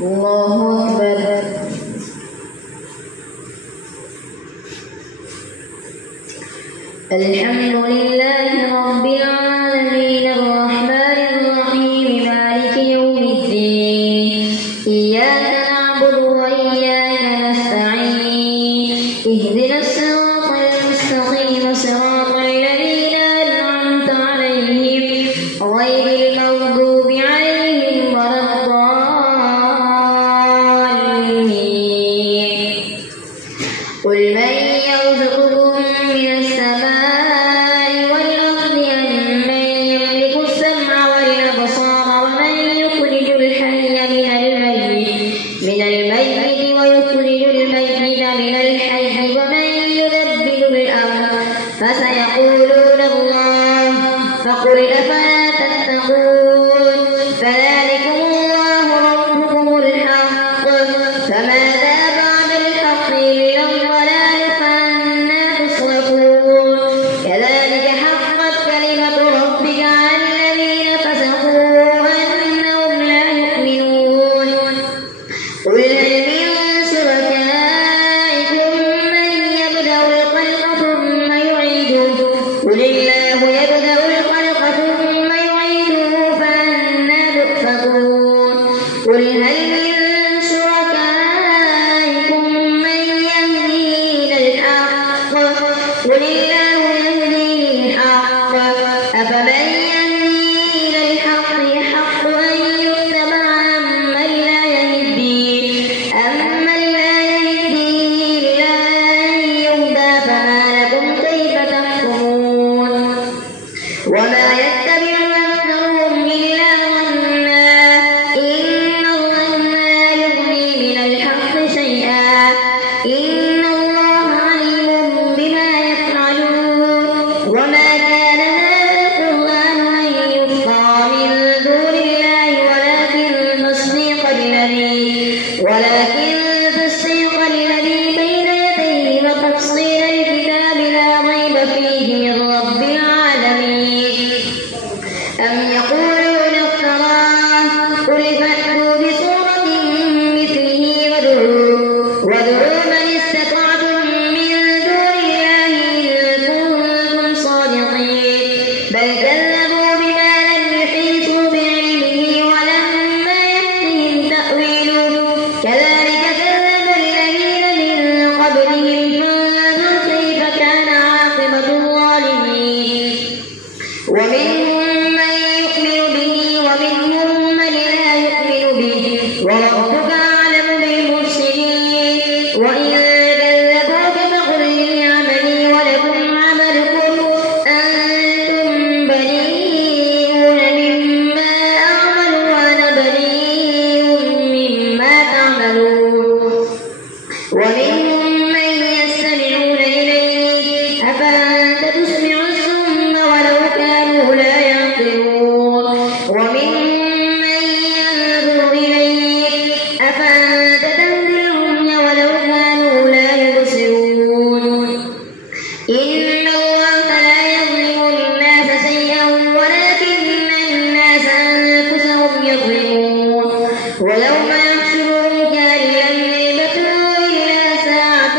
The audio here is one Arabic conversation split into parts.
الله أكبر. الحمد لله رب العالمين الرحمن الرحيم مالك يوم الدين إياك نعبد وإياك نستعين اهدنا الصراط المستقيم صراط الذين أنعمت عليهم غير المغضوب عليهم ولا الضالين. قل من يرزقكم من السماء والأرض أمن يملك السمع والأبصار ومن يخرج الحي من الميت ويخرج الميت من الحي ومن يدبر الأمر فسيقولون الله فقل أفلا تتقون فذلكم الله ربكم الحق فماذا بعد الحق إلا الضلال فأنى تصرفون. كذلك حقت كلمة ربك على الذين فسقوا أنهم لا يؤمنون. قل هل من شركائكم من يبدأ الخلق ثم يعيده قل الله يبدأ الخلق ثم يعيده فأنى تؤفكون. قل هل من شركائكم من يهدي إلى الحق قل الله يهدي للحق أفمن يهدي إلى الحق يحق أن يتبع أمن لا يهدي إلا أن يهدى فما لكم كيف تحكمون. وما يتبع أكثرهم إلا ظنا إن الظن لا يغني من الحق شيئا إن الله عليم بما يفعلون. وما كان هذا القرآن أن يفترى من دون الله ولكن تصديق الذي بين يديه وتفصيل الكتاب لا ريب فيه من رب العالمين. أم يقولون افتراه قل فأتوا بسورة مثله وادعوا من استطعتم من دون الله إن كنتم صادقين. بل كذبوا بما لم يحيطوا بعلمه ولما يأتهم تأويله كذلك كذب الذين من قبلهم فانظر كيف كان عاقبة الظالمين. ومنهم من يؤمن به ومنهم من لا يؤمن به وربك أعلم بالمفسدين. وإن كذبوك فقل لي عملي ولكم عملكم أنتم بريئون مما أعمل وأنا بريء مما تعملون. ومنهم من يستمعون إليك أفأنت تسمع الصم ولو كانوا لا يعقلون. ومنهم من ينظر إليك أفأنت تهدي العمي ولو كانوا لا يبصرون. إن الله لا يظلم الناس شيئا ولكن الناس أنفسهم يظلمون. ويوم يحشرهم كأن لم يلبثوا إلا ساعة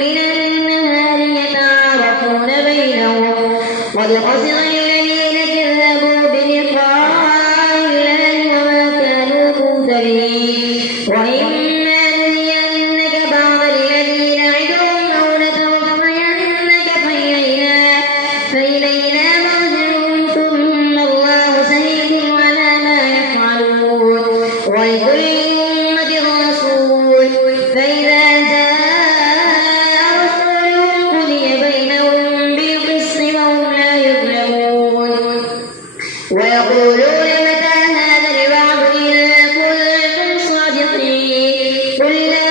من النهار يتعارفون بينهم قد خسر الذين كذبوا بلقاء الله وما كانوا مهتدين. وإما نرينك بعض الذي نعدهم أو نتوفينك فإلينا مرجعهم ثم الله شهيد على ما يفعلون. ولكل أمة رسول فإذا جاء رسولهم قضي بينهم بالقسط وهم لا يظلمون. ويقولون متى هذا الوعد إن كنتم صادقين. قل لا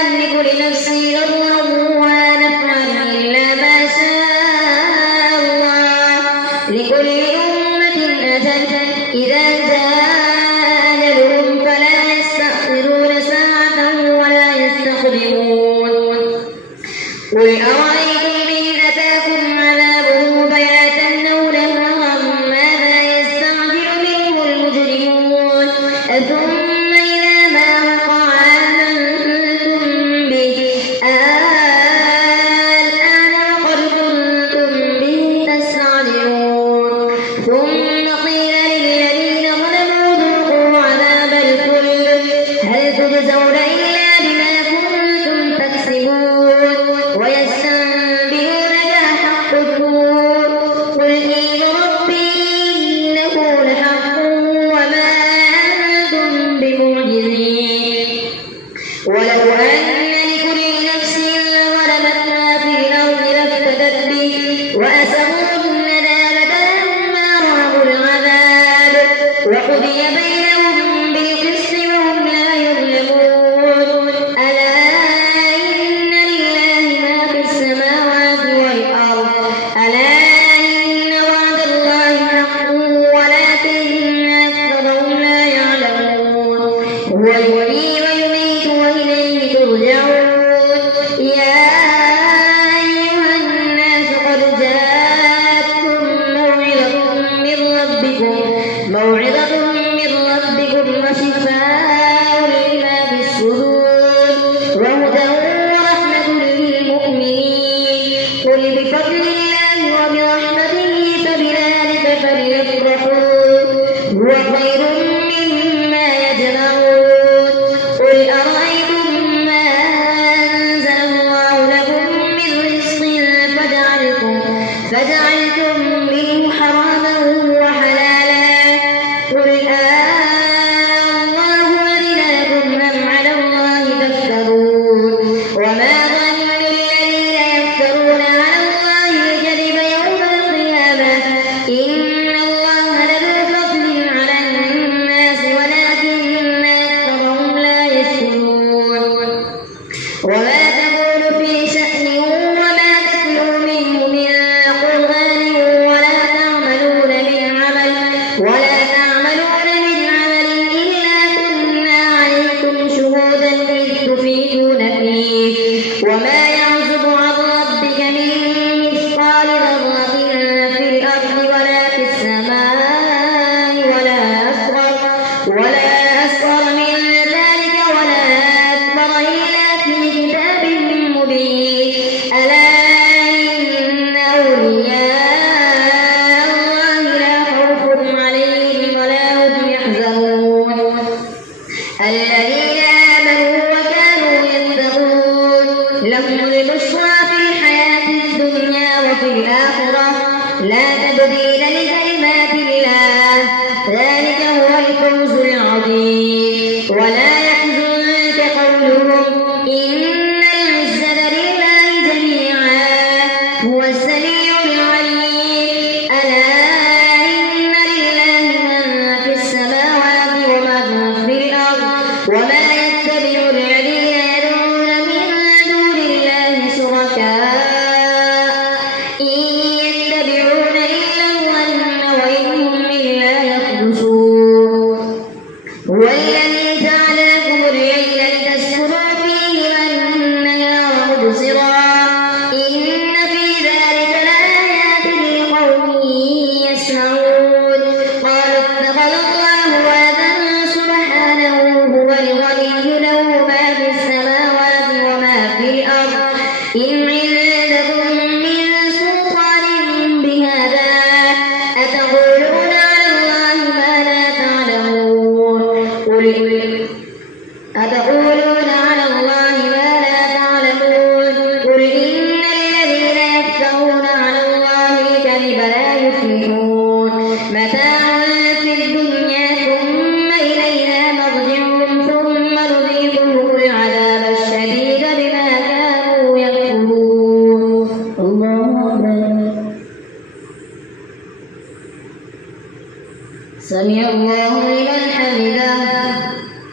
أملك لنفسي ضرا ولا نفعا إلا ما شاء الله لكل أمة أجل إذا جاء أجلهم فلا يستأخرون ساعة ولا يستقدمون. قل أرأيتم إن أتاكم عذابه بياتا أو نهارا ماذا يستعجل منه المجرمون ثم إذا ما هو يحيي ويميت وإليه ترجعون. يا أيها الناس قد جاءتكم موعظة من ربكم وشفاء لما في الصدور وهدى ورحمة للمؤمنين. قل بفضل الله وبرحمته فبذلك فليفرحوا هو خير مما يجمعون. قل أرأيتم ما أنزل الله لكم من رزق فجعلتم منه حراما وحلالا قل الله أرناكم أم على الله تفترون. وما ظن الذين يفترون على الله الكذب يوم القيامة إن الله لذو فضل على الناس ولكن أكثرهم لا يشكرون. وما تقول في شأن وما تتلو منه من قرآن ولا تعملون من عمل إلا كنا عليكم شهودا إذ تفيدون فيه. وما يعزب عن ربك من مثقال ذرة في الأرض ولا في السماء ولا أصغر من ذلك ولا أكبر إلا في كتاب مبين. ألا إن أولياء الله لا خوف عليهم ولا هم يحزنون الذين آمنوا وكانوا يتقون. لهم البشرى في الحياة الدنيا وفي الآخرة لا تبديل لكلمات الله ذلك هو الفوز العظيم. ولا يحزنك قولهم إن العزة لله جميعا هو السميع العليم. ألا إن لله من في السماوات ومن في الأرض وما يتبع الذين يدعون من دون الله شركاء إن يتبعون إلا الظن وإن هم إلا يخرصون. هو الذي جعل لكم الليل لتسكنوا فيه والنهار مبصرا إن في ذلك لآيات لقوم يسمعون. قالوا اتخذ الله ولدا سبحانه هو الغني له ما في السماوات وما في الأرض إن عندكم من سلطان بهذا أتقولون على الله ما لا تعلمون. قل إن الذين يفترون على الله الكذب لا يفلحون. متاع في الدنيا ثم إلينا مرجعهم ثم نذيقهم العذاب الشديد بما كانوا يكفرون. الله أكبر. سمع الله لمن حمده.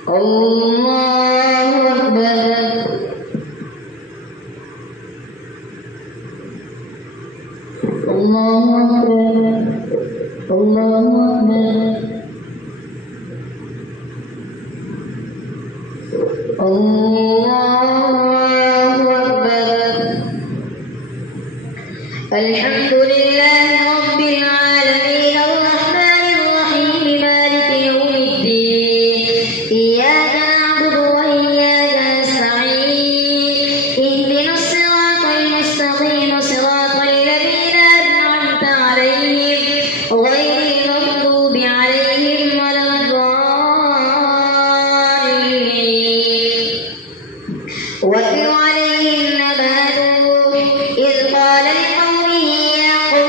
الله أكبر. الله أكبر. الله أكبر. الله أكبر. الحمد لله رب العالمين الرحمن الرحيم مالك يوم الدين إياك نعبد وإياك نستعين اهدنا الصراط المستقيم صراط الذين أنعمت عليهم غير المغضوب عليهم ولا الضالين. واتل عليهم نبأ نوح إذ قال لقومه يا قوم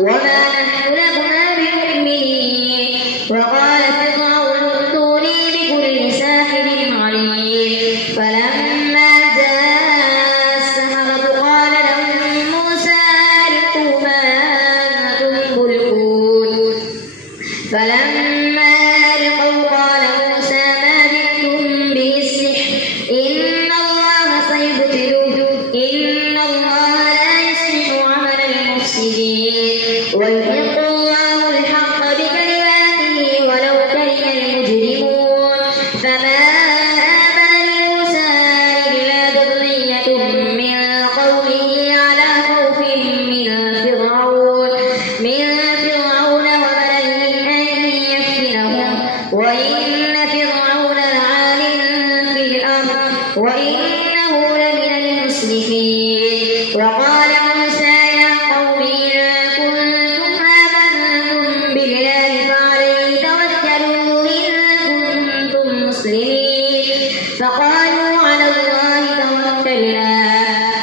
وما نحن لكما بمؤمنين. وقال فرعون ائتوني بكل ساحر عليم. فلما جاء السحرة قال لهم موسى ألقوا ما أنتم ملقون. فلما ألقوا قال موسى ما جئتم به السحر إن الله سيبطله إن الله لا يصلح عمل المفسدين ويحق الله الحق بكلماته ولو كره المجرمون. فما آمن لموسى إلا ذرية من قومه على خوف من فرعون وملئهم أن يفتنهم وإن فرعون لعال في الأرض وإنه لمن المسرفين. وقال موسى يا قوم إن كنتم آمنتم بالله فعليه توكلوا إن كنتم مسلمين. فقالوا على الله توكلنا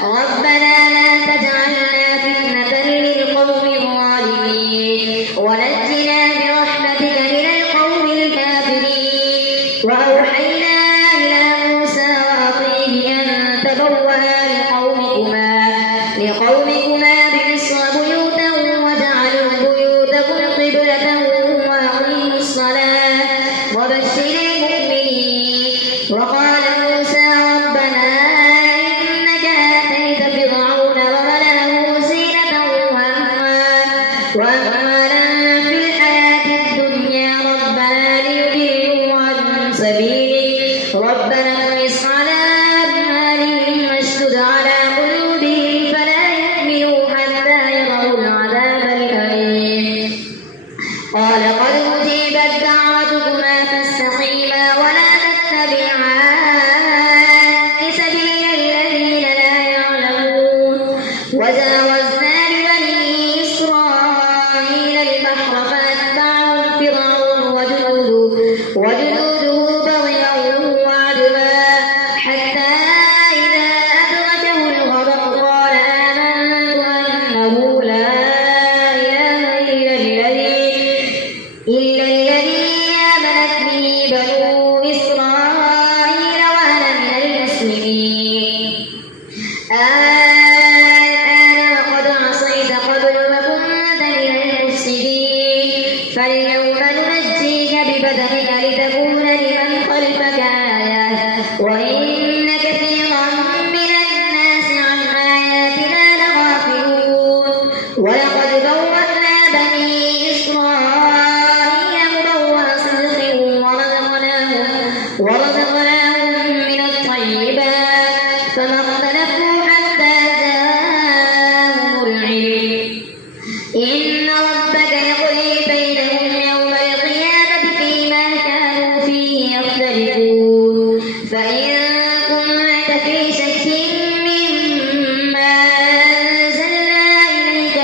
ربنا لا تجعلنا فتنة للقوم الظالمين ونجنا برحمتك من القوم الكافرين. وأوحينا إلى موسى وأخيه أن تبوأ لقومكما بمصر بيوتا وجعلوا بيوتكم قبلة وأقيموا الصلاة وبشر المؤمنين. وقال موسى ربنا إنك آتيت فرعون وملأه زينة وأموالا في الحياة الدنيا ربنا ليضلوا عن سبيلك ربنا اطمس على أموالهم واشدد على قلوبهم فلا يؤمنوا حتى يروا العذاب الأليم. قال قد أجيبت دعوتكما فاستقيما ولا تتبعان سبيل الذين لا يعلمون. وجاوزنا ببني إسرائيل البحر فأتبعهم فرعون وجنوده بغيا وعدوا حتى إذا أدركه الغرق قال آمنت أنه لا إله إلا الذي آمنت به بنو إسرائيل وأنا من المسلمين. الآن وقد عصيت قبل وكنت من المفسدين فاليوم ننجيك ببدنك لتكون لمن خلفك آية وإن كثيرا من الناس عن آياتنا لغافلون. ولقد بوأنا بني إسرائيل مبوأ صدق ورزقناهم من الطيبات فما اختلفوا حتى جاءهم العلم. إن ربك يقضي بينهم يوم القيامة فيما كانوا فيه يختلفون. فإن كنت في شك مما أنزلنا إليك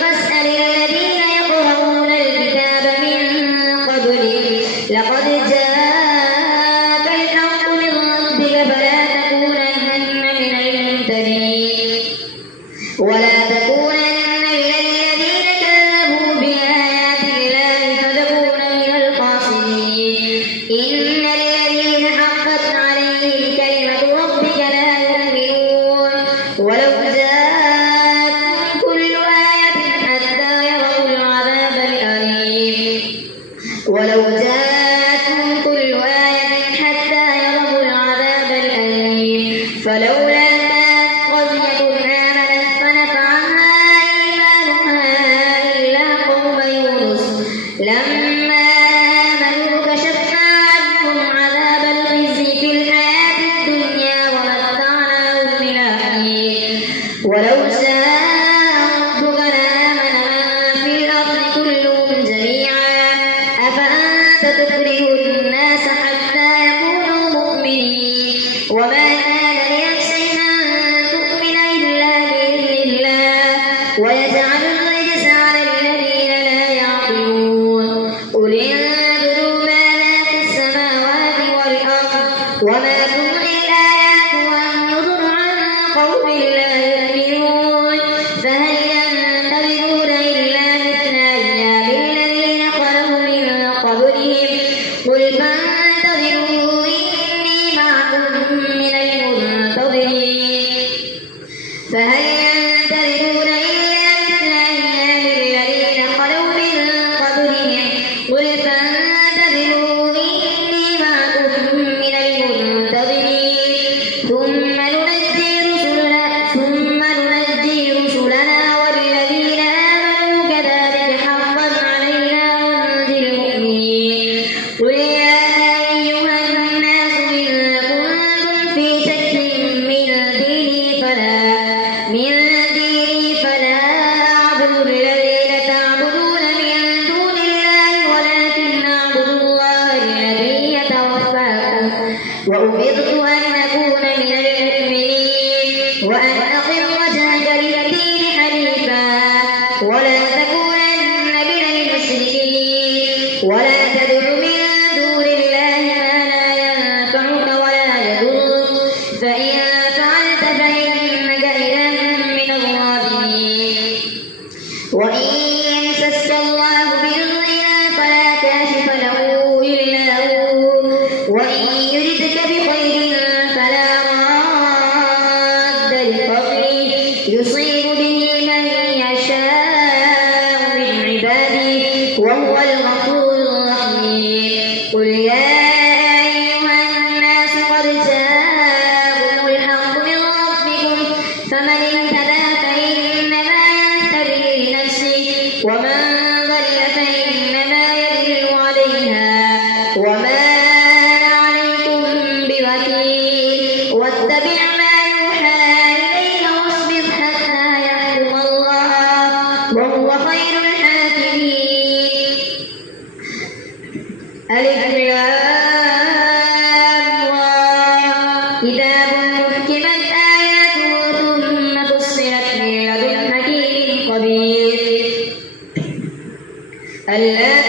فاسأل الذين يقرؤون الكتاب من قبلك لقد جاءك الحق من ربك فلا تكونن من الممترين ولا تكونن من الذين كذبوا بآيات الله فتكون من الخاسرين. إن الذين حقت عليهم كلمة ربك لا يؤمنون ولو جاءتهم كل آية حتى يروا العذاب الأليم فلولا كانت قرية آمنت فنفعها إيمانها إلا قوم يونس لما آمنوا كشفنا عنهم عذاب الخزي في الحياة الدنيا ومتعناهم إلى حين. ولو شاء ربك لآمن من في الأرض كلهم جميعا أفأنت تكره الناس حتى يكونوا مؤمنين وما كان لنفس أن تؤمن إلا بإذن الله ويجعل الرجس على الذين لا يعقلون. قل انظروا ماذا في السماوات والأرض وما تغني الآيات والنذر عن قوم لا يؤمنون فهل وإن يمسسك الله بضر فلا كاشف له إلا هو وإن يردك بخير فلا راد لفضله يصيب به من يشاء من عباده وهو الغفور الرحيم. قل يا أيها الناس قد جاءكم الحق من ربكم فمن اهتدى فإنما يهتدي لنفسه ومن ضل فإنما يضل عليها وما أنا عليكم بوكيل. واتبع ما يوحى إليك واصبر حتى يحكم الله وهو خير الحاكمين. ألف لام را كتاب محكمت آياته ثم فصلت من لدن حكيم خبير. ألا